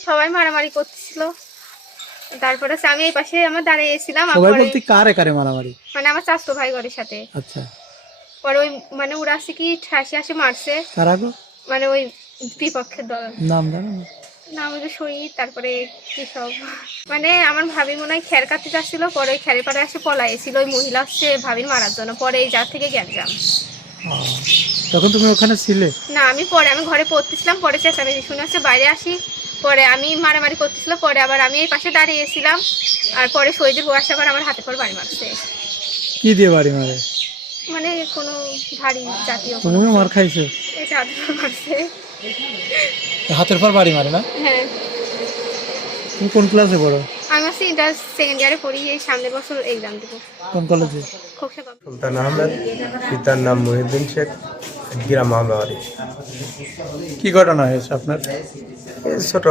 সবাই মারামারি করছিল। তারপরে আমি এই পাশে আমার দাঁড়িয়েছিলাম সবাই বলতে কারে কারে মারামারি? মানে আমার চাস্তো ভাই ঘরের সাথে। আচ্ছা। পরে ওই মানে ওরা আসছে কি ঠাসি আসে মারছে। কারা গো মানে ওই বিপক্ষের দল। নাম জানো? না? নাম হচ্ছে শহীদ তারপরে কি সব মানে আমার ভাবি মনে হয় খের কাটতে যাচ্ছিল পরে ওই খেরের পাড়ে আসে পলাইছিল ওই মহিলা আসছে ভাবির মারার জন্য পরে এই জায়গা থেকে ও, তখন তুমি ওখানে ছিলে? না আমি পরে আমি ঘরে পড়তেছিলাম পরে চেঁচামেচি শুনে হচ্ছে বাইরে আসি। পরে আমি মারামারি করতেছিল পরে আবার আমি এই পাশে দাঁড়িয়েছিলাম আর পরে শহীদের বয়স আবার আমার হাতে পর বাড়ি মারছে। কি দিয়ে বাড়ি মারে? মানে কোনো ভারী জাতীয় কোনো- তুমিও মার খাইছো? এটা হাতে পর মারছে। হাতের পর বাড়ি মারে না? হ্যাঁ। তুমি কোন ক্লাসে পড়ো? আমি আছি এটা সেকেন্ড ইয়ারে পড়ি এই সামনের বছর এক্সাম দেবো। কোন কলেজে সুলতান আহমেদ পিতার নাম মহিউদ্দিন শেখ গ্রাম কি ঘটনা হয়েছে আপনার? ছোট